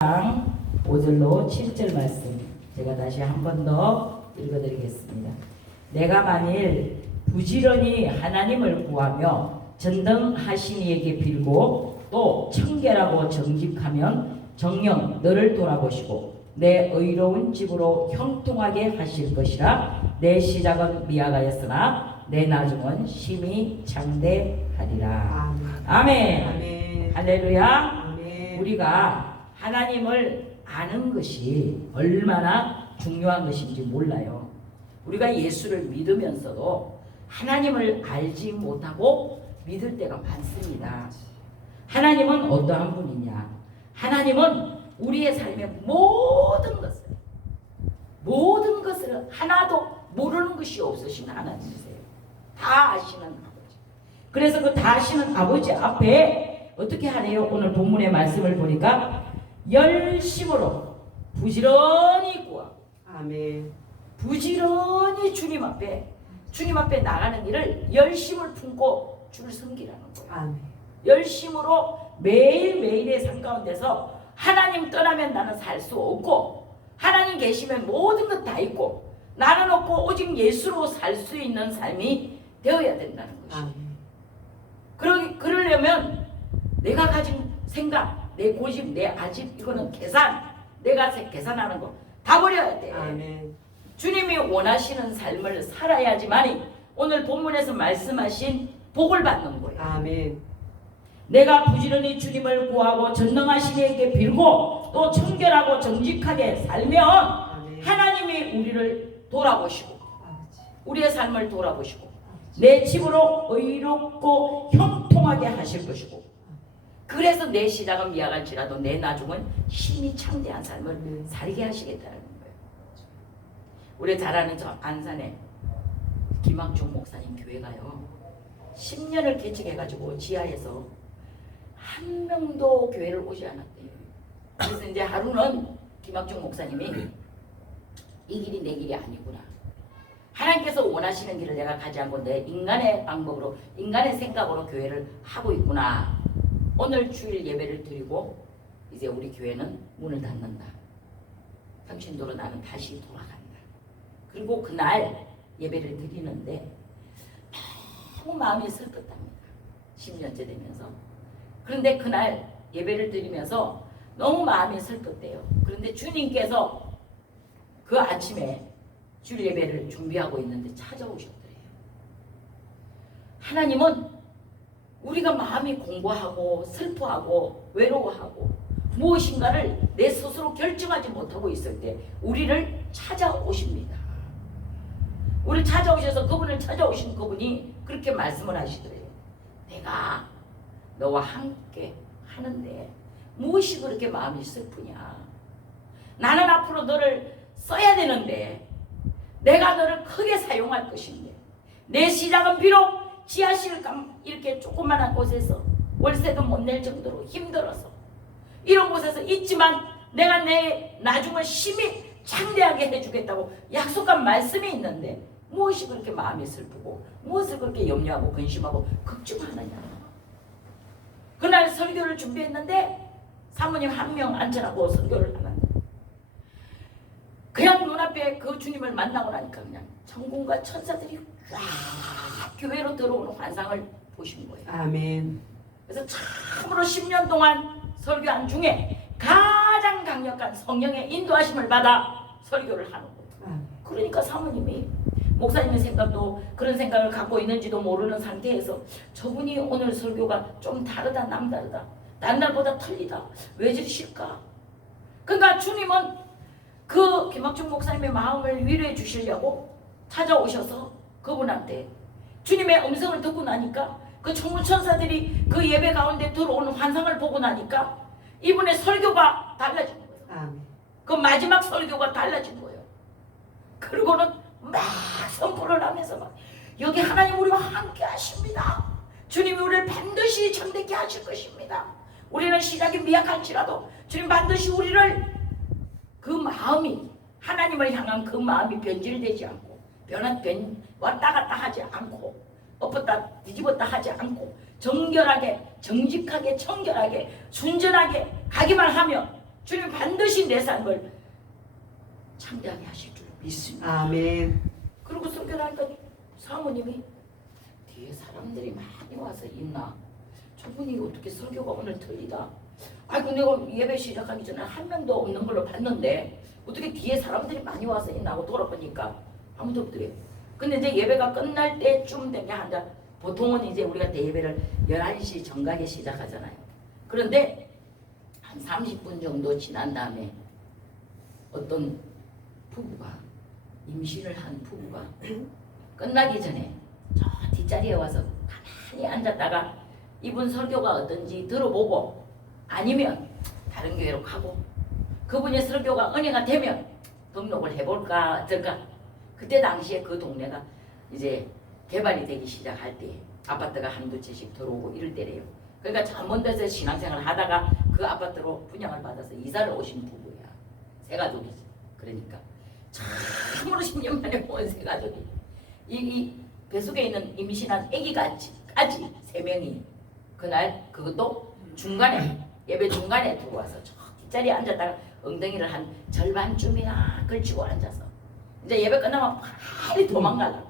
5절로 7절 말씀 제가 다시 한 번 더 읽어드리겠습니다. 내가 만일 부지런히 하나님을 구하며 전능하신 이에게 빌고 또 청결하고 정직하면 정녕 너를 돌아보시고 내 의로운 집으로 형통하게 하실 것이라. 내 시작은 미약하였으나 내 나중은 심히 장대하리라. 아멘. 아멘. 할렐루야. 아멘. 우리가 하나님을 아는 것이 얼마나 중요한 것인지 몰라요. 우리가 예수를 믿으면서도 하나님을 알지 못하고 믿을 때가 많습니다. 하나님은 어떠한 분이냐? 하나님은 우리의 삶의 모든 것을 하나도 모르는 것이 없으신 하나님이세요. 다 아시는 아버지. 그래서 그 다 아시는 아버지 앞에 어떻게 하래요? 오늘 본문의 말씀을 보니까 열심으로 부지런히 구하고 아멘. 부지런히 주님 앞에 나가는 일을 열심을 품고 주를 섬기라는 거예요. 아멘. 열심으로 매일매일의 삶 가운데서 하나님 떠나면 나는 살 수 없고 하나님 계시면 모든 것 다 있고 나는 없고 오직 예수로 살 수 있는 삶이 되어야 된다는 것이에요. 그러려면 내가 가진 생각, 내 고집, 내 아집 이거는 내가 계산하는 거 다 버려야 돼. 아멘. 주님이 원하시는 삶을 살아야지만이 오늘 본문에서 말씀하신 복을 받는 거예요. 아멘. 내가 부지런히 주님을 구하고 전능하신 이에게 빌고 또 청결하고 정직하게 살면 아멘. 하나님이 우리를 돌아보시고 아버지. 우리의 삶을 돌아보시고 아버지. 내 집으로 의롭고 형통하게 하실 것이고 그래서 내 시작은 미약할지라도 내 나중은 힘이 창대한 삶을 살게 하시겠다는 거예요. 우리 잘 아는 저 안산에 김학중 목사님 교회가요 10년을 개척해가지고 지하에서 한 명도 교회를 오지 않았대요. 그래서 이제 하루는 김학중 목사님이 이 길이 내 길이 아니구나. 하나님께서 원하시는 길을 내가 가지 않고 내 인간의 방법으로 인간의 생각으로 교회를 하고 있구나. 오늘 주일 예배를 드리고 이제 우리 교회는 문을 닫는다. 당신도로 나는 다시 돌아간다. 그리고 그날 예배를 드리는데 너무 마음이 슬펐답니다. 10년째 되면서. 그런데 그날 예배를 드리면서 너무 마음이 슬펐대요. 그런데 주님께서 그 아침에 주일 예배를 준비하고 있는데 찾아오셨더래요. 하나님은 우리가 마음이 공고하고 슬퍼하고 외로워하고 무엇인가를 내 스스로 결정하지 못하고 있을 때 우리를 찾아오십니다. 우리를 찾아오셔서 그분을 찾아오신 그분이 그렇게 말씀을 하시더래요. 내가 너와 함께 하는데 무엇이 그렇게 마음이 슬프냐? 나는 앞으로 너를 써야 되는데 내가 너를 크게 사용할 것인데 내 시작은 비록 지하실 이렇게 조그만한 곳에서 월세도 못 낼 정도로 힘들어서 이런 곳에서 있지만 내가 내 나중을 심히 창대하게 해주겠다고 약속한 말씀이 있는데 무엇이 그렇게 마음이 슬프고 무엇을 그렇게 염려하고 근심하고 걱정하느냐. 그날 설교를 준비했는데 사모님 한 명 앉혀라고 설교를 하는데 그냥 눈앞에 그 주님을 만나고 나니까 그냥 천군과 천사들이 쫙 교회로 들어오는 환상을 보신 거예요. 아멘. 그래서 참으로 10년 동안 설교한 중에 가장 강력한 성령의 인도하심을 받아 설교를 하는 거예요. 아멘. 그러니까 사모님이 목사님의 생각도 그런 생각을 갖고 있는지도 모르는 상태에서 저분이 오늘 설교가 좀 다르다 남다르다 다른 날보다 틀리다 왜 저러실까. 그러니까 주님은 그 김학중 목사님의 마음을 위로해 주시려고 찾아오셔서 그분한테 주님의 음성을 듣고 나니까 그 천군천사들이 그 예배 가운데 들어오는 환상을 보고 나니까 이분의 설교가 달라진 거예요. 아멘. 그 마지막 설교가 달라진 거예요. 그리고는 막 선포를 하면서 막 여기 하나님 우리와 함께 하십니다. 주님이 우리를 반드시 정되게 하실 것입니다. 우리는 시작이 미약할지라도 주님 반드시 우리를 그 마음이 하나님을 향한 그 마음이 변질되지 않고 왔다 갔다 하지 않고 엎었다 뒤집었다 하지 않고 정결하게 정직하게 청결하게 순전하게 가기만 하면 주님 반드시 내 삶을 창대하게 하실 줄 믿습니다. 아멘. 그리고 설교를 하니까 사모님이 뒤에 사람들이 많이 와서 있나? 저분이 어떻게 설교가 오늘 틀리다. 아이고 내가 예배 시작하기 전에 한 명도 없는 걸로 봤는데 어떻게 뒤에 사람들이 많이 와서 있나 하고 돌아보니까 아무도 없더래요. 근데 이제 예배가 끝날 때쯤 되면 한자 보통은 이제 우리가 대예배를 11시 정각에 시작하잖아요. 그런데 한 30분 정도 지난 다음에 어떤 부부가 임신을 한 부부가 끝나기 전에 저 뒷자리에 와서 가만히 앉았다가 이분 설교가 어떤지 들어보고 아니면 다른 교회로 가고 그분의 설교가 은혜가 되면 등록을 해볼까 어떨까. 그때 당시에 그 동네가 이제 개발이 되기 시작할 때 아파트가 한두 채씩 들어오고 이럴 때래요. 그러니까 잠먼 데서 신앙생활을 하다가 그 아파트로 분양을 받아서 이사를 오신 부부야. 세 가족이지. 그러니까 참으로 10년 만에 온 세 가족이 이 뱃속에 있는 임신한 아기까지 3명이 그날 그것도 중간에 예배 중간에 들어와서 저 뒷자리에 앉았다가 엉덩이를 한 절반쯤이나 걸치고 앉아서 이제 예배 끝나면 빨리 도망가려고.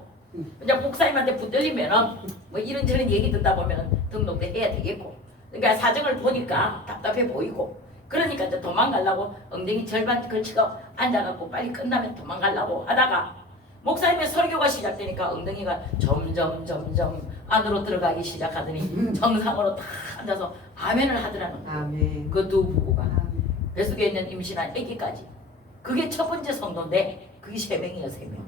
이제 목사님한테 붙들리면은 뭐 이런저런 얘기 듣다 보면 등록도 해야 되겠고, 그러니까 사정을 보니까 답답해 보이고, 그러니까 이제 도망가려고 엉덩이 절반 걸치고 앉아갖고 빨리 끝나면 도망가려고 하다가 목사님의 설교가 시작되니까 엉덩이가 점점 안으로 들어가기 시작하더니 정상으로 딱 앉아서 아멘을 하더라는 거예요. 아멘. 그 두 부부가 아멘. 뱃속에 있는 임신한 아기까지. 그게 첫 번째 성도인데 그게 3명이에요. 3명.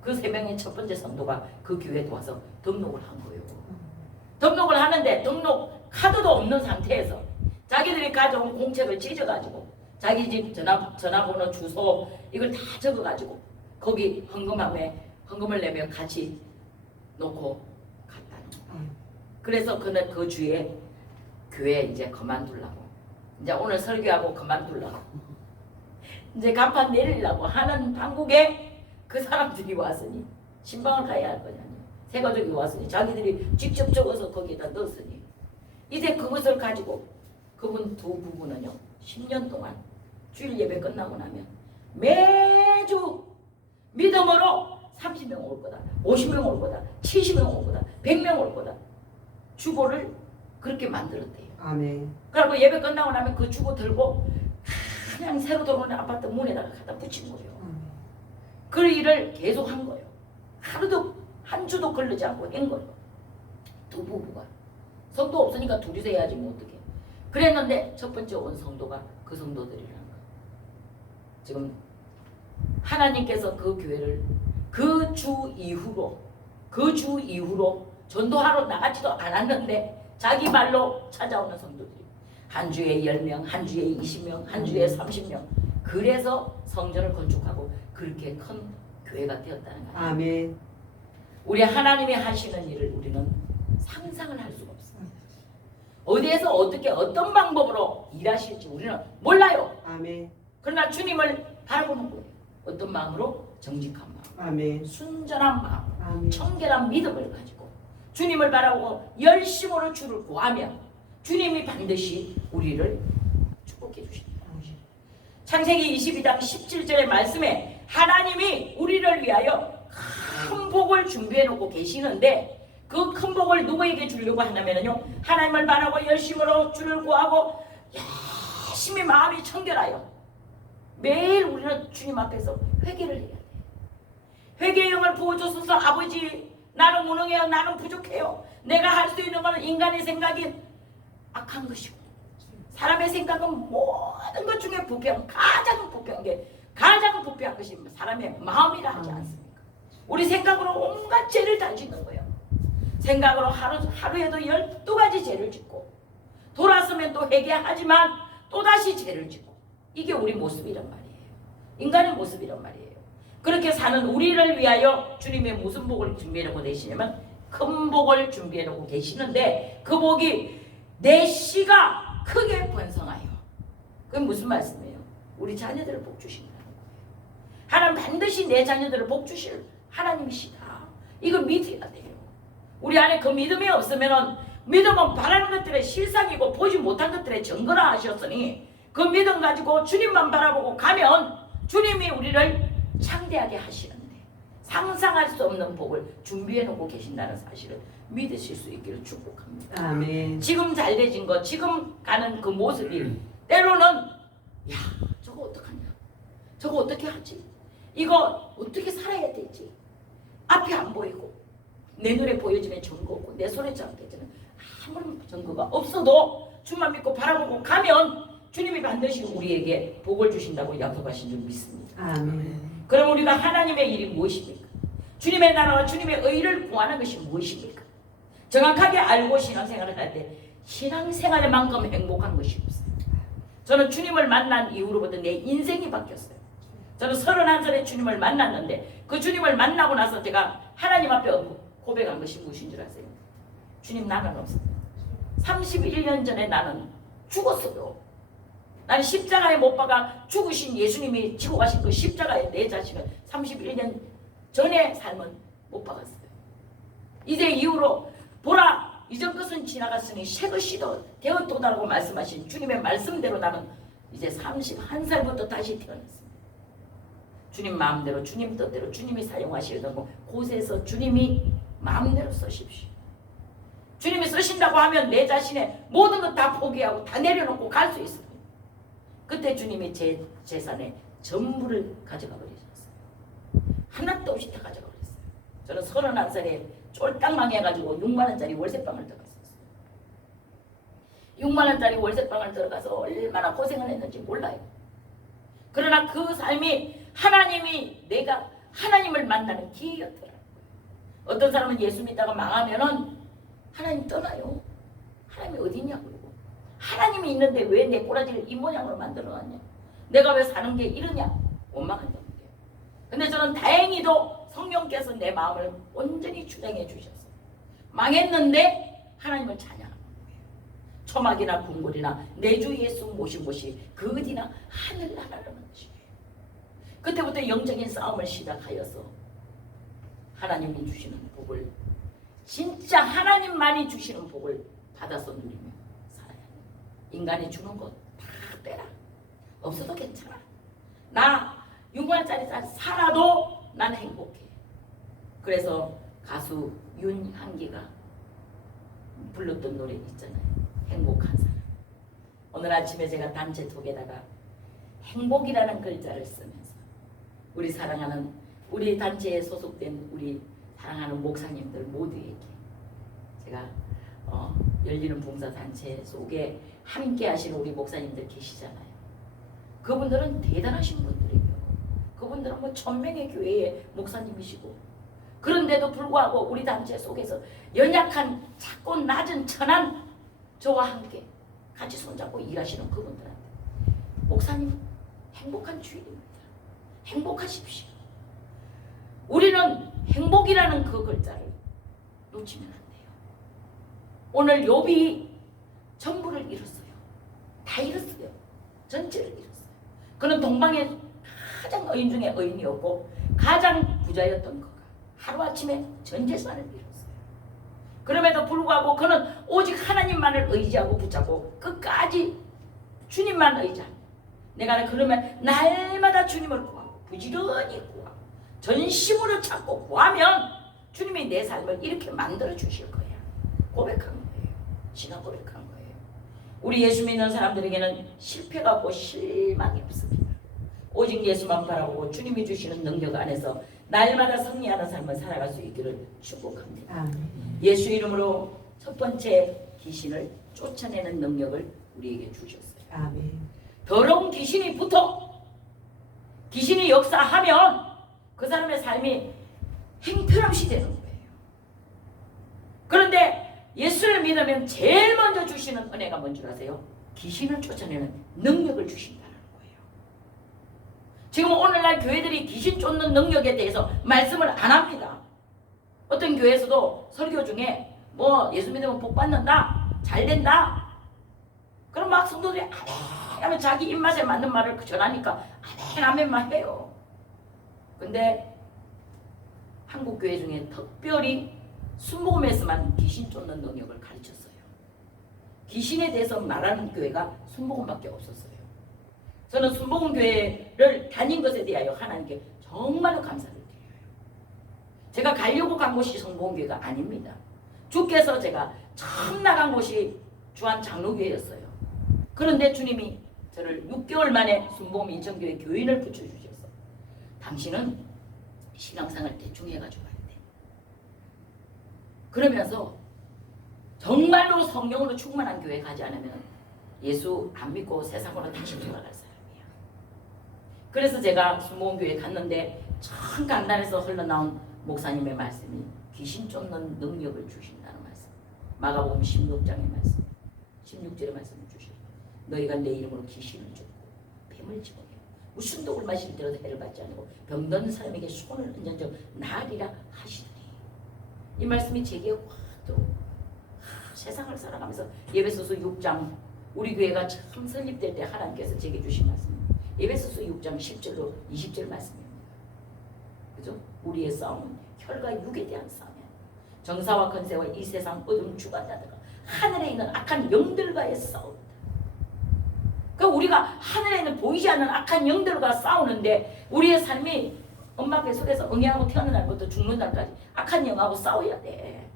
그 3명의 첫 번째 성도가 그 교회에 와서 등록을 한 거예요. 등록을 하는데 등록 카드도 없는 상태에서 자기들이 가져온 공책을 찢어가지고 자기 집 전화번호 주소 이걸 다 적어가지고 거기 헌금을 내면 같이 놓고 갔다는 거예요. 그래서 그날 그 주에 교회 이제 그만두려고, 이제 오늘 설교하고 그만두려고 이제 간판 내리려고 하는 당국에 그 사람들이 왔으니 신방을 가야 할 거냐. 세 가족이 왔으니 자기들이 직접 적어서 거기에다 넣었으니 이제 그것을 가지고 그분 두 부부는요 10년 동안 주일 예배 끝나고 나면 매주 믿음으로 30명 올 거다, 50명 올 거다, 70명 올 거다, 100명 올 거다 주보를 그렇게 만들었대요. 아멘. 그리고 예배 끝나고 나면 그 주보 들고 그냥 새로 들어오는 아파트 문에다가 갖다 붙인 거예요. 그 일을 계속 한 거예요. 하루도 한 주도 걸리지 않고 한 거예요. 두 부부가 성도 없으니까 둘이서 해야지 뭐 어떻게. 그랬는데 첫 번째 온 성도가 그 성도들이라는 거예요. 지금 하나님께서 그 교회를 그 주 이후로 전도하러 나가지도 않았는데 자기 말로 찾아오는 성도들이 한 주에 10명, 한 주에 20명, 한 주에 30명. 그래서 성전을 건축하고 그렇게 큰 교회가 되었다는 거예요. 아멘. 우리 하나님이 하시는 일을 우리는 상상을 할 수가 없습니다. 어디에서 어떻게 어떤 방법으로 일하실지 우리는 몰라요. 아멘. 그러나 주님을 바라보는 거예요. 어떤 마음으로? 정직한 마음, 아멘. 순전한 마음, 아멘. 청결한 믿음을 가지고 주님을 바라보고 열심으로 주를 구하면 주님이 반드시 우리를 축복해 주십니다. 창세기 22장 17절의 말씀에 하나님이 우리를 위하여 큰 복을 준비해 놓고 계시는데 그 큰 복을 누구에게 주려고 하냐면요 하나님을 바라고 열심으로 주를 구하고 열심히 마음이 청결하여 매일 우리는 주님 앞에서 회개를 해야 돼요. 회개의 영을 부어주소서. 아버지, 나는 무능해요. 나는 부족해요. 내가 할 수 있는 것은 인간의 생각이 악한 것이고 사람의 생각은 모든 것 중에 가장 부패한 것이 사람의 마음이라 하지 않습니까? 우리 생각으로 온갖 죄를 다 짓는 거예요. 생각으로 하루에도 12가지 죄를 짓고 돌아서면 또 회개하지만 또다시 죄를 짓고 이게 우리 모습이란 말이에요. 인간의 모습이란 말이에요. 그렇게 사는 우리를 위하여 주님의 무슨 복을 준비해놓고 계시냐면 큰 복을 준비해놓고 계시는데 그 복이 내 씨가 크게 번성하여. 그게 무슨 말씀이에요? 우리 자녀들을 복 주신다는 거예요. 하나님 반드시 내 자녀들을 복 주실 하나님이시다. 이거 믿어야 돼요. 우리 안에 그 믿음이 없으면 믿음은 바라는 것들의 실상이고 보지 못한 것들의 증거라 하셨으니 그 믿음 가지고 주님만 바라보고 가면 주님이 우리를 창대하게 하시는데 상상할 수 없는 복을 준비해 놓고 계신다는 사실을 믿으실 수 있기를 축복합니다. 아멘. 지금 잘되진 거, 지금 가는 그 모습이 때로는 야 저거 어떡하냐, 저거 어떻게 하지, 이거 어떻게 살아야 되지, 앞이 안 보이고 내 눈에 보여지는 증거 없고 내 손에 잡혀지는 아무런 증거가 없어도 주만 믿고 바라보고 가면 주님이 반드시 우리에게 복을 주신다고 약속하신 줄 믿습니다. 아멘. 그럼 우리가 하나님의 일이 무엇입니까? 주님의 나라와 주님의 의를 구하는 것이 무엇입니까? 정확하게 알고 신앙생활을 할 때 신앙생활만큼 행복한 것이 없어요. 저는 주님을 만난 이후로부터 내 인생이 바뀌었어요. 저는 31살에 주님을 만났는데 그 주님을 만나고 나서 제가 하나님 앞에 고백한 것이 무엇인 줄 아세요? 주님, 나는 없습니다. 31년 전에 나는 죽었어요. 나는 십자가에 못 박아 죽으신 예수님이 지고 가신 그 십자가에 내 자신을 31년 전에 삶은 못 박았어요. 이제 이후로 보라, 이전 것은 지나갔으니 새 것이 되었도다라고 말씀하신 주님의 말씀대로 나는 이제 31살부터 다시 태어났습니다. 주님 마음대로, 주님 뜻대로, 주님이 사용하시려고 곳에서 주님이 마음대로 쓰십시오. 주님이 쓰신다고 하면 내 자신의 모든 것 다 포기하고 다 내려놓고 갈 수 있습니다. 그때 주님이 제 재산의 전부를 가져가 버리셨어요. 하나도 없이 다 가져가 버렸어요. 저는 31살에 쫄딱 망해가지고 6만원짜리 월세방을 들어갔어요. 6만원짜리 월세방을 들어가서 얼마나 고생을 했는지 몰라요. 그러나 그 삶이 하나님이 내가 하나님을 만나는 기회였더라고요. 어떤 사람은 예수 믿다가 망하면은 하나님 떠나요. 하나님이 어디 있냐고. 하나님이 있는데 왜 내 꼬라지를 이 모양으로 만들어놨냐, 내가 왜 사는 게 이러냐 원망한다는 거예요. 근데 저는 다행히도 성령께서 내 마음을 온전히 주장해 주셨어요. 망했는데 하나님을 찬양하는 거예요. 초막이나 궁궐이나 내 주 예수 모신 곳이 그 어디나 하늘나라라는 것이에요. 그때부터 영적인 싸움을 시작하여서 하나님이 주시는 복을, 진짜 하나님만이 주시는 복을 받아서 누리며 살아야 해요. 인간이 주는 것 다 빼라. 없어도 괜찮아. 나 6만원짜리 살아도 난 행복해. 그래서 가수 윤향기가 불렀던 노래 있잖아요. 행복한 사람. 오늘 아침에 제가 단체 톡에다가 행복이라는 글자를 쓰면서 우리 사랑하는, 우리 단체에 소속된 우리 사랑하는 목사님들 모두에게 제가 열리는 봉사단체 속에 함께 하시는 우리 목사님들 계시잖아요. 그분들은 대단하신 분들이에요. 그분들은 뭐 1000명의 교회의 목사님이시고, 그런데도 불구하고 우리 단체 속에서 연약한 작고 낮은 천한 저와 함께 같이 손잡고 일하시는 그분들한테 목사님 행복한 주일입니다. 행복하십시오. 우리는 행복이라는 그 글자를 놓치면 안 돼요. 오늘 욥이 전부를 잃었어요. 다 잃었어요. 전체를 잃었어요. 그는 동방의 가장 의인 중에 의인이었고 가장 부자였던 그가 하루아침에 전 재산을 잃었어요. 그럼에도 불구하고 그는 오직 하나님만을 의지하고 붙잡고 끝까지 주님만 의지합니다. 내가 그러면 날마다 주님을 구하고 부지런히 구하고 전심으로 찾고 구하면 주님이 내 삶을 이렇게 만들어 주실 거야. 고백한 거예요. 신앙 고백한 거예요. 우리 예수 믿는 사람들에게는 실패가 없고 실망이 없습니다. 오직 예수만 바라보고 주님이 주시는 능력 안에서 날마다 승리하는 삶을 살아갈 수 있기를 축복합니다. 아멘. 예수 이름으로 첫 번째 귀신을 쫓아내는 능력을 우리에게 주셨어요. 아멘. 더러운 귀신이 붙어 귀신이 역사하면 그 사람의 삶이 행편없이 되는 거예요. 그런데 예수를 믿으면 제일 먼저 주시는 은혜가 뭔 줄 아세요? 귀신을 쫓아내는 능력을 주신다는 거예요. 지금 오늘날 교회들이 귀신 쫓는 능력에 대해서 말씀을 안 합니다. 어떤 교회에서도 설교 중에 뭐 예수 믿으면 복 받는다, 잘 된다, 그럼 막 성도들이 아멘 하면 자기 입맛에 맞는 말을 전하니까 아멘 아멘만 해요. 근데 한국 교회 중에 특별히 순복음에서만 귀신 쫓는 능력을 가르쳤어요. 귀신에 대해서 말하는 교회가 순복음밖에 없었어요. 저는 순복음교회를 다닌 것에 대하여 하나님께 정말로 감사를 드려요. 제가 가려고 간 곳이 순복음교회가 아닙니다. 주께서 제가 처음 나간 곳이 주한 장로교회였어요. 그런데 주님이 저를 6개월 만에 순복음 인천교회 교인을 붙여주셔서 당신은 신앙생활 대충 해가지고 안 돼. 그러면서 정말로 성령으로 충만한 교회 가지 않으면 예수 안 믿고 세상으로 다시 돌아갈 사람이야. 그래서 제가 순복음교회 갔는데 참 간단해서 흘러나온 목사님의 말씀이 귀신 쫓는 능력을 주신다는 말씀. 마가복음 16장의 말씀, 16절의 말씀을 주시고 너희가 내 이름으로 귀신을 쫓고 뱀을 집어내고 무슨 독을 마실 때라도 해를 받지 않고 병든 사람에게 손을 얹어 나으리라 하시더니 이 말씀이 제게 확 들어오고 세상을 살아가면서 에베소서 6장 우리 교회가 처음 설립될 때 하나님께서 제게 주신 말씀입니다. 에베소서 6장 10절로 20절 말씀입니다. 그죠? 우리의 싸움은 혈과 육에 대한 싸움이야. 정사와 권세와 이 세상 어둠 주관자들과 하늘에 있는 악한 영들과의 싸움이다. 그러니까 우리가 하늘에 있는 보이지 않는 악한 영들과 싸우는데 우리의 삶이 엄마 뱃속에서 응애하고 태어난 날부터 죽는 날까지 악한 영하고 싸워야 돼.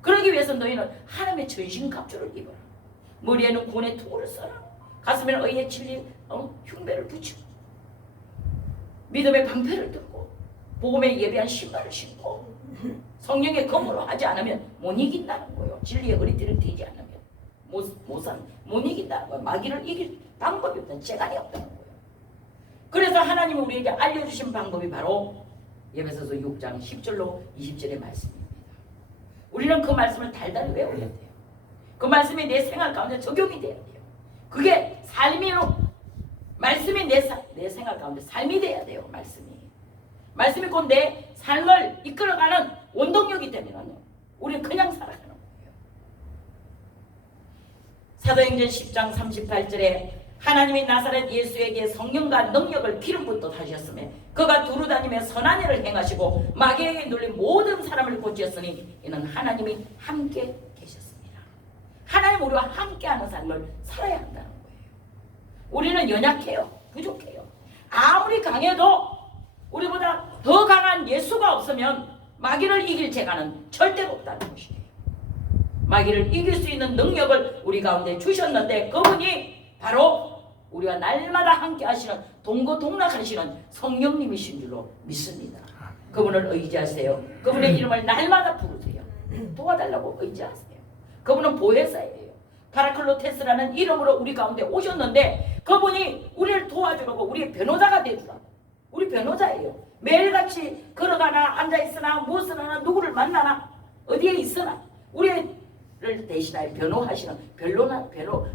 그러기 위해서 너희는 하나님의 전신갑주를 입어라. 머리에는 구원의 투구를 써라. 가슴에는 의의 진리 흉배를 붙이고 믿음의 방패를 들고 복음에 예배한 신발을 신고 성령의 검으로 하지 않으면 못 이긴다는 거예요. 진리의 허리띠를 대지 않으면 못 이긴다는 거예요. 마귀를 이길 방법이 없다는 재간이 없다는 거예요. 그래서 하나님이 우리에게 알려주신 방법이 바로 에베소서 6장 10절로 20절의 말씀입니다. 우리는 그 말씀을 달달이 외워야 돼요. 그 말씀이 내 생활 가운데 적용이 돼야 돼요. 그게 삶이로 말씀이 내 생활 가운데 삶이 돼야 돼요. 말씀이 곧 내 삶을 이끌어가는 원동력이 되면 우리는 그냥 살아가는 거예요. 사도행전 10장 38절에 하나님이 나사렛 예수에게 성령과 능력을 기름 붓듯 하셨으며 그가 두루다니며 선한 일을 행하시고 마귀에게 눌린 모든 사람을 고치었으니 이는 하나님이 함께 계셨습니다. 하나님 우리와 함께하는 삶을 살아야 한다는 거예요. 우리는 연약해요. 부족해요. 아무리 강해도 우리보다 더 강한 예수가 없으면 마귀를 이길 재간은 절대로 없다는 것이에요. 마귀를 이길 수 있는 능력을 우리 가운데 주셨는데 그분이 바로 우리와 날마다 함께 하시는 동고동락하시는 성령님이신 줄로 믿습니다. 그분을 의지하세요. 그분의 이름을 날마다 부르세요. 도와달라고 의지하세요. 그분은 보혜사예요. 파라클로테스라는 이름으로 우리 가운데 오셨는데 그분이 우리를 도와주려고 우리의 변호자가 되주라고. 우리 변호자예요. 매일같이 걸어가나 앉아있으나 무엇을 하나 누구를 만나나 어디에 있으나 우리를 대신하여 변호하시는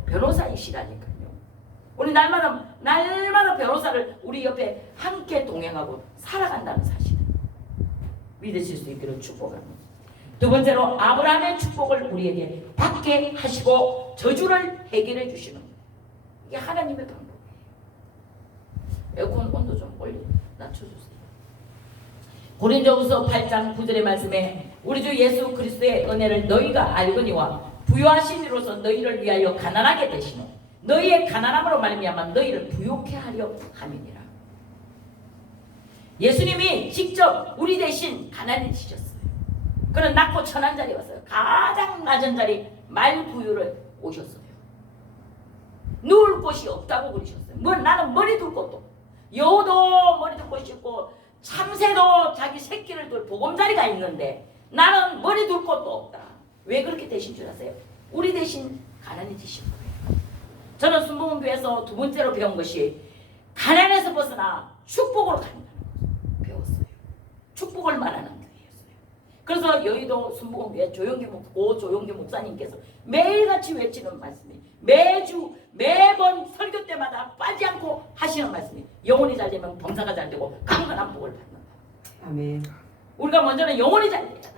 변호사이시라니까요. 우리 날마다 변호사를 우리 옆에 함께 동행하고 살아간다는 사실을 믿으실 수 있기를 축복합니다. 두 번째로 아브라함의 축복을 우리에게 받게 하시고 저주를 해결해 주시는 이게 하나님의 방법이에요. 에어컨 온도 좀 낮춰주세요. 고린도후서 8장 9절의 말씀에 우리 주 예수 그리스도의 은혜를 너희가 알거니와 부요하신 이로서 너희를 위하여 가난하게 되시는 너희의 가난함으로 말미암아 너희를 부요케 하려 함이니라. 예수님이 직접 우리 대신 가난해지셨어요. 그는 낮고 천한 자리 왔어요. 가장 낮은 자리 말부유를 오셨어요. 누울 곳이 없다고 그러셨어요. 나는 머리 둘 곳도 여우도 머리 둘 곳이 있고 참새도 자기 새끼를 둘 보금자리가 있는데 나는 머리 둘 곳도 없다. 왜 그렇게 되신 줄 아세요? 우리 대신 가난해지신 거예요. 저는 순복음교회에서 두 번째로 배운 것이 가난에서 벗어나 축복으로 간다는 것을 배웠어요. 축복을 말하는 교회였어요. 그래서 여의도 순복음교회 조용기 목사님께서 매일같이 외치는 말씀이 매번 설교 때마다 빠지 않고 하시는 말씀이 영혼이 잘 되면 범사가 잘 되고 강건한 복을 받는다. 아멘. 우리가 먼저는 영혼이 잘 돼야 돼.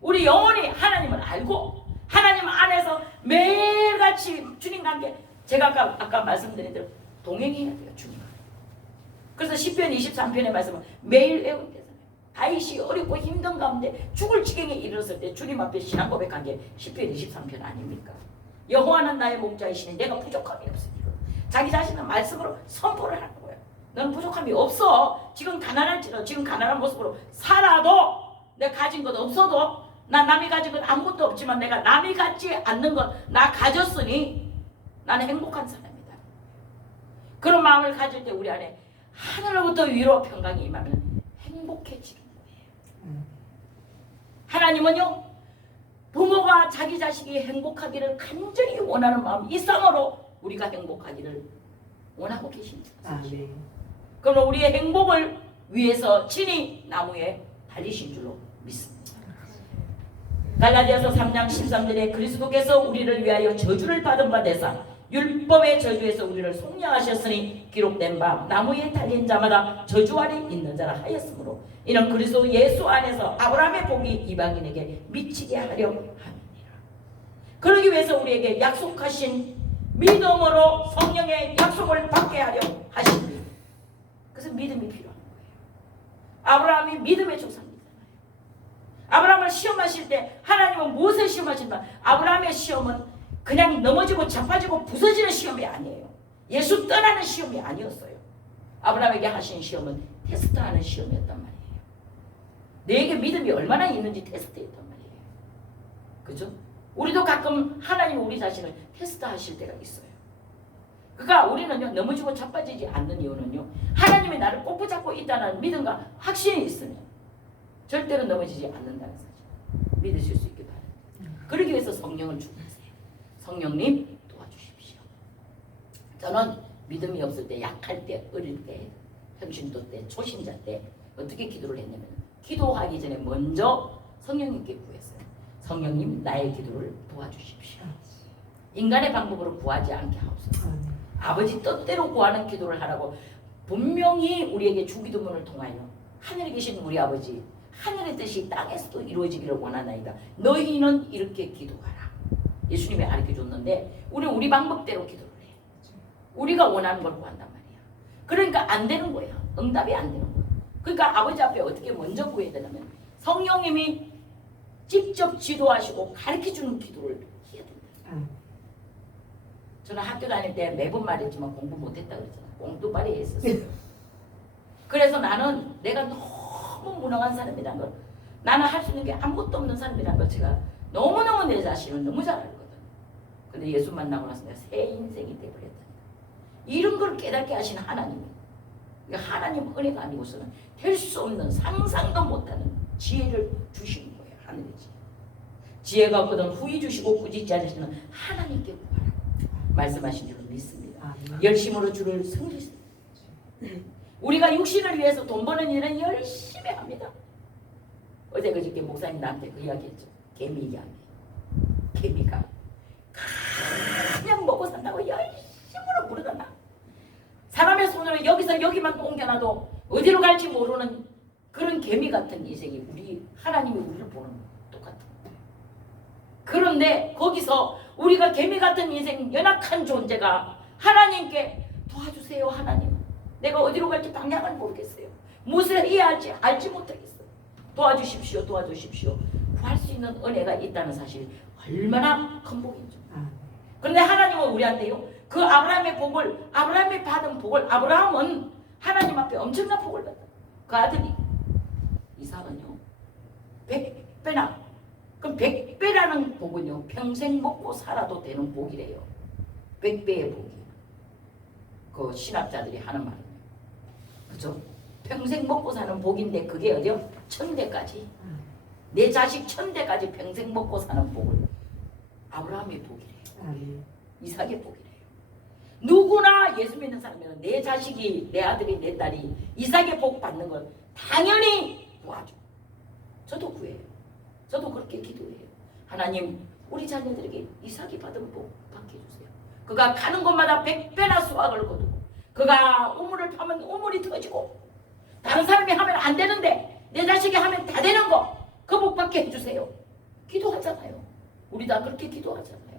우리 영혼이 하나님을 알고 하나님 안에서 매일같이 주님과 함께 제가 아까 말씀드린 대로 동행해야 돼요. 주님과. 그래서 시편 23편의 말씀은 매일 외우는 데잖아요. 다윗이 어렵고 힘든 가운데 죽을 지경에 이르렀을 때 주님 앞에 신앙 고백한 게 시편 23편 아닙니까? 여호와는 나의 목자이시니 내가 부족함이 없으리로다. 자기 자신은 말씀으로 선포를 하는 거예요. 너는 부족함이 없어. 지금 가난할지라도 지금 가난한 모습으로 살아도 내가 가진 것 없어도 난 남이 가진 건 아무것도 없지만 내가 남이 갖지 않는 것 나 가졌으니 나는 행복한 사람이다. 그런 마음을 가질 때 우리 안에 하늘로부터 위로 평강이 임하면 행복해지는 거예요. 하나님은요 부모가 자기 자식이 행복하기를 간절히 원하는 마음 이상으로 우리가 행복하기를 원하고 계십니다. 그럼 우리의 행복을 위해서 친히 나무에 달리신 줄로 믿습니다. 갈라디아서 3장 13절에 그리스도께서 우리를 위하여 저주를 받은 바 되사 율법의 저주에서 우리를 속량하셨으니 기록된 바 나무에 달린 자마다 저주 아래 있는 자라 하였으므로 이는 그리스도 예수 안에서 아브라함의 복이 이방인에게 미치게 하려 함이니라. 그러기 위해서 우리에게 약속하신 믿음으로 성령의 약속을 받게 하려 하십니다. 그래서 믿음이 필요한 거예요. 아브라함이 믿음의 조상이잖아요. 아브라함을 시험하실 때 하나님은 무엇을 시험하신다? 아브라함의 시험은 그냥 넘어지고 자빠지고 부서지는 시험이 아니에요. 예수 떠나는 시험이 아니었어요. 아브라함에게 하신 시험은 테스트하는 시험이었단 말이에요. 내게 믿음이 얼마나 있는지 테스트했단 말이에요. 그죠? 우리도 가끔 하나님 우리 자신을 테스트하실 때가 있어요. 그러니까 우리는요 넘어지고 자빠지지 않는 이유는요 하나님이 나를 꼭 붙잡고 있다는 믿음과 확신이 있으면 절대로 넘어지지 않는다는 사실 믿으실 수 있기 바랍니다. 그러기 위해서 성령을 주문하세요. 성령님 도와주십시오. 저는 믿음이 없을 때 약할 때 어릴 때 현신도 때 초신자 때 어떻게 기도를 했냐면 기도하기 전에 먼저 성령님께 구했어요. 성령님 나의 기도를 도와주십시오. 인간의 방법으로 구하지 않게 하옵소서. 아버지 뜻대로 구하는 기도를 하라고 분명히 우리에게 주기도문을 통하여 하늘에 계신 우리 아버지 하늘의 뜻이 땅에서도 이루어지기를 원하나이다. 너희는 이렇게 기도하라. 예수님이 가르쳐줬는데 우리는 우리 방법대로 기도를 해. 우리가 원하는 걸 구한단 말이야. 그러니까 안 되는 거야. 응답이 안 되는 거야. 그러니까 아버지 앞에 어떻게 먼저 구해야 되냐면 성령님이 직접 지도하시고 가르쳐주는 기도를 해야 된다. 저는 학교 다닐 때 매번 말했지만 공부 못했다 그랬잖아. 꽁두빠리 했었어요. 그래서 나는 내가 너무 무능한 사람이란 걸, 나는 할 수 있는 게 아무것도 없는 사람이란 걸 제가 너무너무 내 자신을 너무 잘 알거든. 근데 예수 만나고 나서 내가 새 인생이 되어버렸다. 이런 걸 깨닫게 하신 하나님, 그러니까 하나님 은혜가 아니고서는 될 수 없는 상상도 못하는 지혜를 주시는 거예요. 하늘의 지혜. 지혜가 없거든 후히 주시고 꾸짖지 않으시는 하나님께 구하라 말씀하신 줄로 믿습니다. 열심으로 주를 섬기세요. 우리가 육신을 위해서 돈 버는 일은 열심히 합니다. 어제 그저께 목사님 나한테 그 이야기했죠. 개미 이야기. 개미가 그냥 먹고 산다고 열심으로 부르더나. 사람의 손으로 여기서 여기만 옮겨놔도 어디로 갈지 모르는 그런 개미 같은 인생이 우리 하나님이 우리를 보는 똑같은 거예요. 그런데 거기서 우리가 개미 같은 인생 연약한 존재가 하나님께 도와주세요. 하나님 내가 어디로 갈지 방향을 모르겠어요. 무엇을 해야 할지 알지 못하겠어요. 도와주십시오. 도와주십시오. 구할 수 있는 은혜가 있다는 사실이 얼마나 큰 복인지. 그런데 하나님은 우리한테요 그 아브라함의 복을, 아브라함이 받은 복을, 아브라함은 하나님 앞에 엄청난 복을 받았다. 그 아들이 이삭은요 100배나, 그럼 100배라는 복은요 평생 먹고 살아도 되는 복이래요. 100배의 복이. 그 신학자들이 하는 말이에요. 그죠? 평생 먹고 사는 복인데 그게 어디요? 1000대까지. 내 자식 1000대까지 평생 먹고 사는 복을 아브라함의 복이래요. 이삭의 복이래요. 누구나 예수 믿는 사람이면 내 자식이, 내 아들이, 내 딸이 이삭의 복 받는 걸 당연히 구하죠. 저도 구해요. 저도 그렇게 기도해요. 하나님 우리 자녀들에게 이삭이 받은 복 받게 해주세요. 그가 가는 곳마다 100배나 수확을 거두고 그가 우물을 파면 우물이 터지고 다른 사람이 하면 안 되는데 내 자식이 하면 다 되는 거 그 복 받게 해주세요. 기도하잖아요. 우리 다 그렇게 기도하잖아요.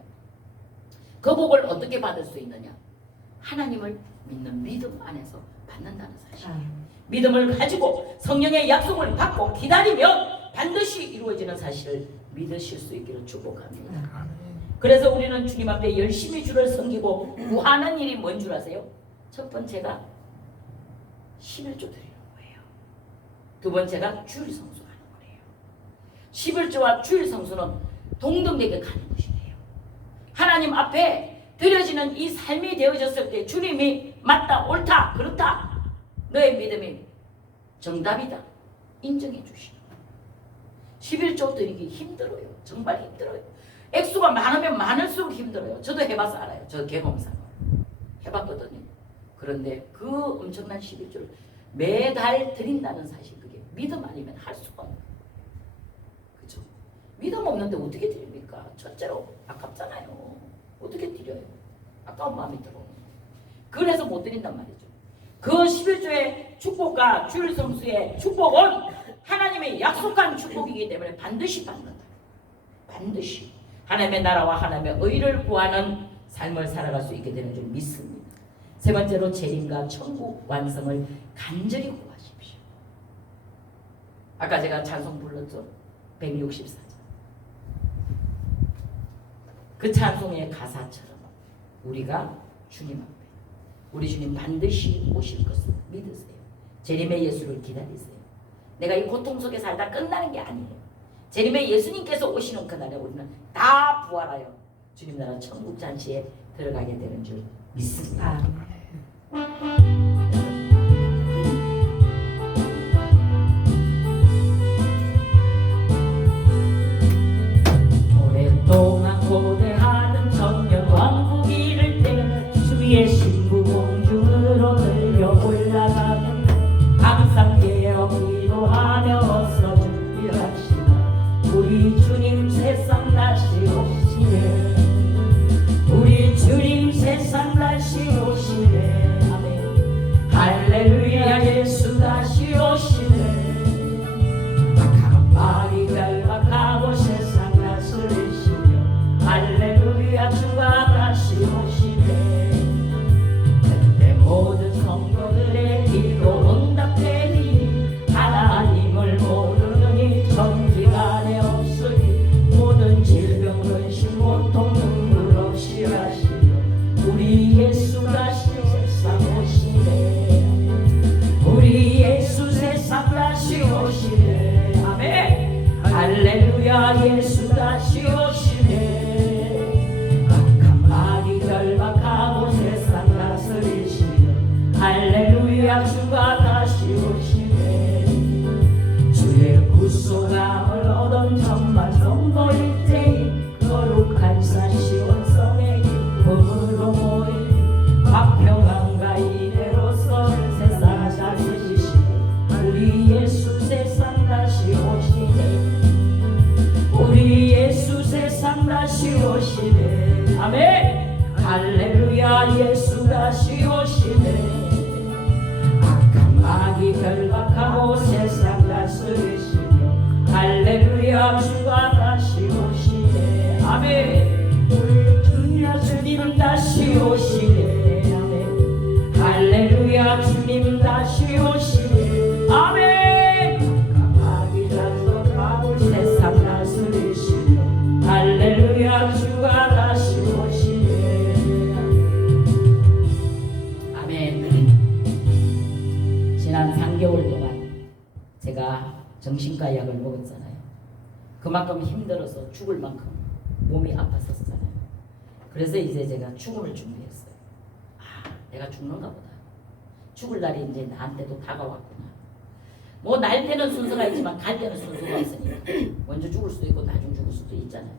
그 복을 어떻게 받을 수 있느냐? 하나님을 믿는 믿음 안에서 받는다는 사실. 믿음을 가지고 성령의 약속을 받고 기다리면 반드시 이루어지는 사실을 믿으실 수 있기를 축복합니다. 그래서 우리는 주님 앞에 열심히 주를 섬기고 구하는 일이 뭔 줄 아세요? 첫 번째가 11조 드리는 거예요. 두 번째가 주일 성수하는 거예요. 11조와 주일 성수는 동등되게 가는 것이에요. 하나님 앞에 드려지는 이 삶이 되어졌을 때 주님이 맞다, 옳다, 그렇다, 너의 믿음이 정답이다 인정해 주시는 거예요. 11조 드리기 힘들어요. 정말 힘들어요. 액수가 많으면 많을수록 힘들어요. 저도 해봐서 알아요. 저 개공상을 해봤거든요. 그런데 그 엄청난 11조를 매달 드린다는 사실, 그게 믿음 아니면 할 수가 없는 거예요. 그죠? 믿음 없는데 어떻게 드립니까? 첫째로 아깝잖아요. 어떻게 드려요? 아까운 마음이 들어오는 거예요. 그래서 못 드린단 말이죠. 그 11조의 축복과 주일 성수의 축복은 하나님의 약속한 축복이기 때문에 반드시 받는다. 반드시 하나님의 나라와 하나님의 의를 구하는 삶을 살아갈 수 있게 되는 줄 믿습니다. 세 번째로 재림과 천국 완성을 간절히 구하십시오. 아까 제가 찬송 불렀죠. 164장. 그 찬송의 가사처럼 우리가 주님 앞에, 우리 주님 반드시 오실 것을 믿으세요. 재림의 예수를 기다리세요. 내가 이 고통 속에 살다 끝나는 게 아니에요. 재림의 예수님께서 오시는 그날에 우리는 다 부활하여 주님 나라 천국 잔치에 들어가게 되는 줄 믿습니다. 오랫동안 고대하던 청년 왕국 이를 때 주의 신부 공중으로 들려 올라가는 항상 깨어 기도하며 어서 준비합시다. 우리 주님 세상 다시 오시네. 우리 주님 세상 다시 오시네. 아멘. 할렐루야. 예수 다시 오시네. 악한 마귀 결박하고 세상 다스리시며 할렐루야. 주가 다시 오시네. 그때 모든 성도들의 기도 응답되니 하나님을 모르느니 천지간에 없으니 모든 질병 근심 고통 눈물 없이 하시며 우리 예수 다시 세상 오시네. 우리 예수 세상 다시 오시네. 아멘. 할렐루야. 예수 다시 오시네. 악한 마귀 결박하고 세상 다스리시며 할렐루야. 주가 다시 오시네. 주의 구속함을 얻은 천만 성도일 때에 거룩한 산시원성의 기쁨으로 모인 화평함과 이대로서 세상 다스리시고 우리 예수 세상 다시 오시네. 우리 예수 세상 다시 오시네. 아멘. 할렐루야. 예수 다시 오시네. 악한 마귀 결박하고 세상 다스리시며 할렐루야. 주가 다시 오시네. 아멘. 우리 주님 다시 오시네. 아멘. 할렐루야. 주님 다시 오시네. 아멘. 악한 마귀 결박하고 세상 다스리시며 할렐루야. 주가 다시 오시네. 아멘. 지난 3개월 동안 제가 정신과 약을 먹었잖아요. 그만큼 힘들어서 죽을 만큼 몸이 아팠었잖아요. 그래서 이제 제가 죽음을 준비했어요. 아, 내가 죽는가 보다. 죽을 날이 이제 나한테도 다가왔구나. 뭐 날 때는 순서가 있지만 갈 때는 순서가 있으니까 먼저 죽을 수도 있고 나중 죽을 수도 있잖아요.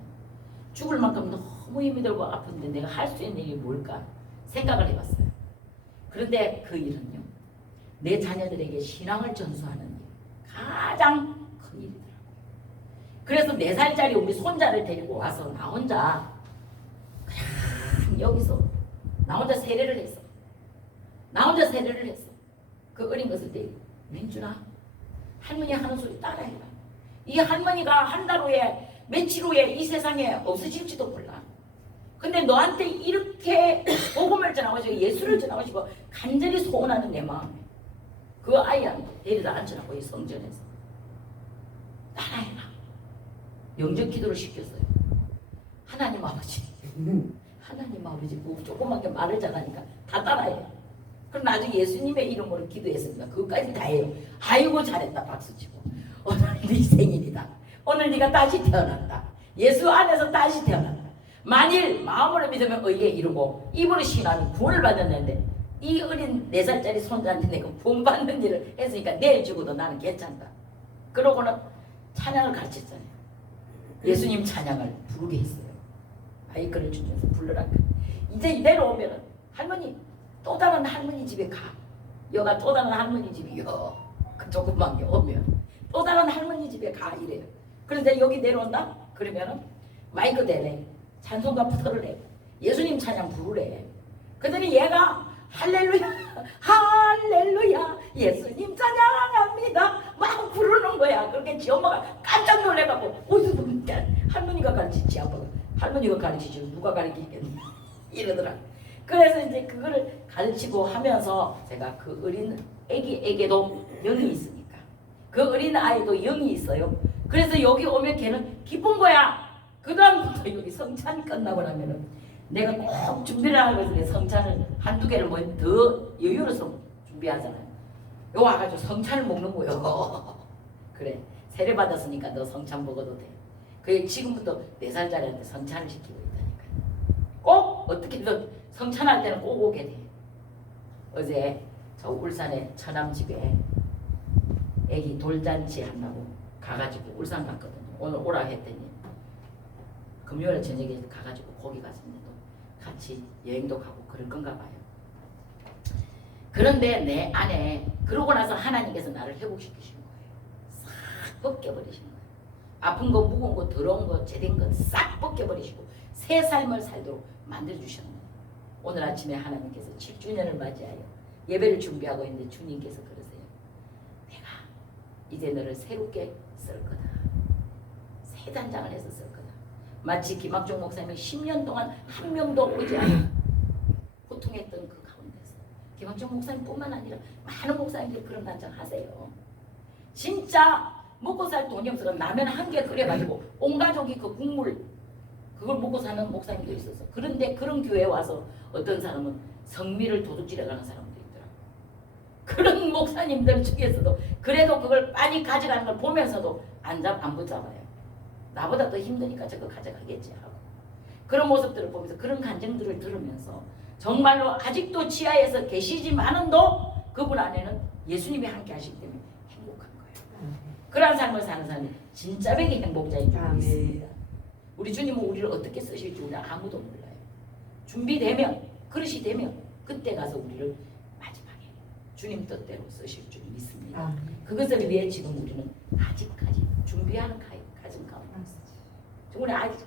죽을 만큼 너무 힘이 들고 아픈데 내가 할 수 있는 일이 뭘까 생각을 해봤어요. 그런데 그 일은요, 내 자녀들에게 신앙을 전수하는 일, 가장 큰 일이더라고요. 그래서 4살짜리 우리 손자를 데리고 와서 나 혼자 그냥 여기서 나 혼자 세례를 했어. 나 혼자 세례를 했어. 그 어린 것을 때 민준아, 할머니 하는 소리 따라해라. 이 할머니가 한 달 후에 며칠 후에 이 세상에 없어질지도 몰라. 근데 너한테 이렇게 복음을 전하고 예수를 전하고 싶어 간절히 소원하는 내 마음에 그 아이한테 데려다 앉혀놓고 이 성전에서 따라해라. 영적 기도를 시켰어요. 하나님 아버지, 하나님 아버지 뭐 조그맣게 말을 잘하니까 다 따라해. 그럼 나중에 예수님의 이름으로 기도했으니까 그것까지 다 해요. 아이고 잘했다 박수치고. 오늘 네 생일이다. 오늘 네가 다시 태어났다. 예수 안에서 다시 태어났다. 만일 마음으로 믿으면 의에 이루고 입으로 신하면 구원을 받았는데 이 어린 4살짜리 손자한테 내가 구원 받는 일을 했으니까 내일 죽어도 나는 괜찮다. 그러고는 찬양을 가르쳤잖아요. 예수님 찬양을 부르게 했어요. 마이크를 주면서 불러라. 이제 이대로 오면은 할머니 또 다른 할머니 집에 가. 여가 또 다른 할머니 집이요. 그 조금만 게 오면 또 다른 할머니 집에 가 이래요. 그런데 여기 내려온다? 그러면은 마이크 대래. 찬송가 부르래. 예수님 찬양 부르래. 그러더니 얘가 할렐루야 할렐루야 예수님 찬양합니다 막 부르는 거야. 그렇게 지 엄마가 깜짝 놀래갖고 어디서 할머니가 가르치지 아빠가. 할머니가 가르치지 누가 가르치겠니 이러더라. 그래서 이제 그거를 가르치고 하면서 제가 그 어린 애기에게도 영이 있으니까 그 어린 아이도 영이 있어요. 그래서 여기 오면 걔는 기쁜 거야. 그 다음부터 여기 성찬 끝나고 나면은 내가 꼭 준비를 하고 있어요. 성찬을 한두 개를 뭐 더 여유로서 준비하잖아요. 요 와가지고 성찬을 먹는 거요. 그래 세례 받았으니까 너 성찬 먹어도 돼. 그게 지금부터 4살짜리한테 성찬을 시키고 있다니까. 꼭 어떻게든 성찬할 때는 꼭 오게 돼. 어제 저 울산에 처남집에 애기 돌잔치 한다고 가가지고 울산 갔거든요. 오늘 오라 했더니 금요일에 저녁에 가가지고 거기 갔습니다. 같이 여행도 가고 그럴 건가 봐요. 그런데 내 안에 그러고 나서 하나님께서 나를 회복시키시는 거예요. 싹 벗겨버리시는 거예요. 아픈 거 무거운 거 더러운 거 제된 거 싹 벗겨버리시고 새 삶을 살도록 만들어주셨는 거예요. 오늘 아침에 하나님께서 7주년을 맞이하여 예배를 준비하고 있는데 주님께서 그러세요. 내가 이제 너를 새롭게 쓸 거다. 새 단장을 해서 쓸 거다. 마치 김학종 목사님이 10년 동안 한 명도 오지 않아 고통했던 그 가운데서 김학종 목사님뿐만 아니라 많은 목사님들이 그런 단장 하세요. 진짜 먹고 살 돈이 없어서 라면 한 개 끓여가지고 온 가족이 그 국물 그걸 먹고 사는 목사님도 있었어. 그런데 그런 교회에 와서 어떤 사람은 성미를 도둑질해 가는 사람도 있더라. 그런 목사님들 중에서도 그래도 그걸 많이 가져가는 걸 보면서도 안 붙잡아요. 나보다 더 힘드니까 저거 가져가겠지 하고 그런 모습들을 보면서 그런 간증들을 들으면서 정말로 아직도 지하에서 계시지만은도 그분 안에는 예수님이 함께 하시기 때문에 행복한 거예요. 그러한 삶을 사는 사람이 진짜 백의 행복자인 줄 믿습니다. 우리 주님은 우리를 어떻게 쓰실지 우리 아무도 몰라요. 준비되면 그릇이 되면 그때 가서 우리를 마지막에 주님 뜻대로 쓰실 줄 믿습니다. 그것을 위해 지금 우리는 아직까지 준비하는 가정 가운데 우리 아직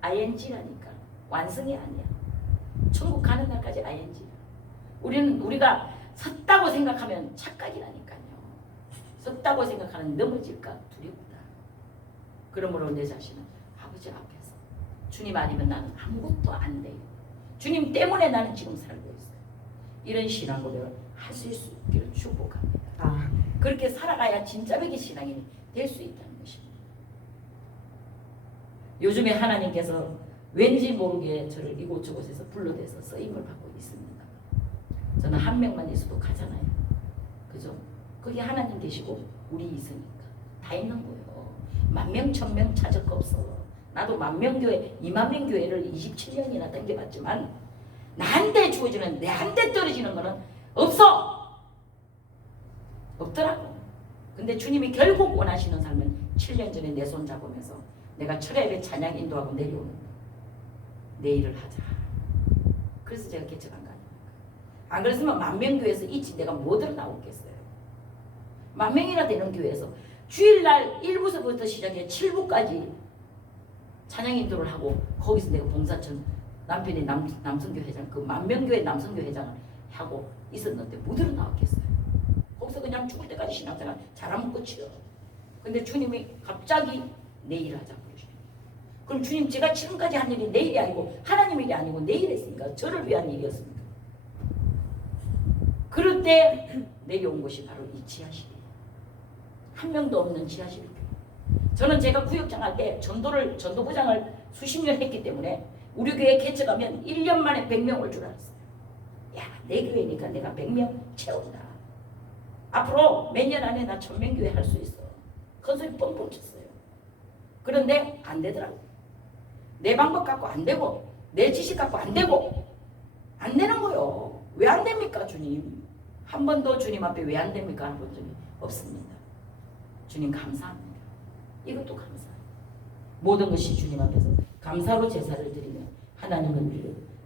ING라니까 완성이 아니야. 천국 가는 날까지 ING야. 우리가 섰다고 생각하면 착각이라니까요. 섰다고 생각하는 넘어질까 두렵다. 그러므로 내 자신은 아버지 앞에서 주님 아니면 나는 아무것도 안 돼요. 주님 때문에 나는 지금 살고 있어요. 이런 신앙 고백을 하실 수 있기를 축복합니다. 그렇게 살아가야 진짜 백의 신앙인이 될 수 있다는 것입니다. 요즘에 하나님께서 왠지 모르게 저를 이곳저곳에서 불러대서 쓰임을 받고 있습니다. 저는 한 명만 있어도 가잖아요. 그죠? 거기 하나님 계시고 우리 있으니까 다 있는 거예요. 10,000명 1,000명 찾을 거 없어. 나도 10,000명 교회 20,000명 교회를 27년이나 댕겨봤지만 나한테 주어지는 내한테 떨어지는 거는 없어. 없더라고. 근데 주님이 결국 원하시는 삶은 7년 전에 내 손 잡으면서 내가 철야예배 찬양 인도하고 내려오는 거. 내일을 하자. 그래서 제가 개척한 거 아닙니까? 안 그랬으면 10,000명 교회에서 이치 내가 뭐들 나오겠어요. 10,000명이나 되는 교회에서 주일날 1부서부터 시작해 7부까지 찬양 인도를 하고 거기서 내가 봉사천 남편이 남성교 회장 그 10,000명 교회 남성교 회장을 하고 있었는데 뭐들 나왔겠어요. 거기서 그냥 죽을 때까지 신앙생활 잘하면 끝이요. 근데 주님이 갑자기 내일 하자 그러시네. 그럼 주님 제가 지금까지 한 일이 내일이 아니고 하나님 일이 아니고 내일 했으니까 저를 위한 일이었습니다. 그럴 때 내려온 것이 바로 이 지하실이에요. 한 명도 없는 지하실. 저는 제가 구역장 할 때 전도부장을 수십 년 했기 때문에 우리 교회 개척하면 1년 만에 100명 올 줄 알았어요. 야, 내 교회니까 내가 100명 채운다. 앞으로 몇 년 안에 나 1000명 교회 할 수 있어. 큰 소리 뻥뻥 쳤어요. 그런데 안 되더라고. 내 방법 갖고 안 되고 내 지식 갖고 안 되고 안 되는 거요. 왜 안 됩니까 주님? 한 번도 주님 앞에 왜 안 됩니까 한 본 적이 없습니다. 주님 감사합니다. 이것도 감사해요. 모든 것이 주님 앞에서 감사로 제사를 드리면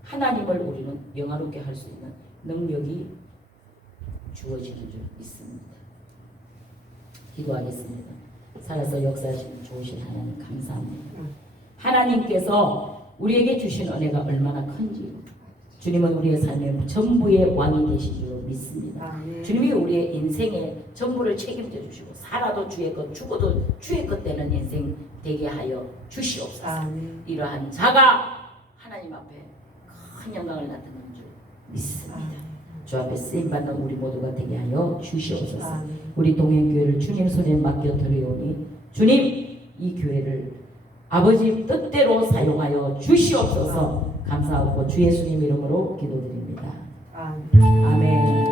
하나님을 우리는 영화롭게 할 수 있는 능력이 주어지는 줄 믿습니다. 기도하겠습니다. 살아서 역사하시는 좋으신 하나님 감사합니다. 하나님께서 우리에게 주신 은혜가 얼마나 큰지 주님은 우리의 삶의 전부의 왕이 되신 줄 믿습니다. 주님이 우리의 인생의 전부를 책임져 주시고 살아도 주의 것 죽어도 주의 것 되는 인생 되게 하여 주시옵소서. 이러한 자가 하나님 앞에 큰 영광을 나타내는 줄 믿습니다. 주 앞에 쓰임받는 우리 모두가 되게 하여 주시옵소서. 우리 동행교회를 주님 손에 맡겨 드리오니 주님 이 교회를 아버지 뜻대로 사용하여 주시옵소서. 감사하고 주 예수님 이름으로 기도드립니다. 아멘.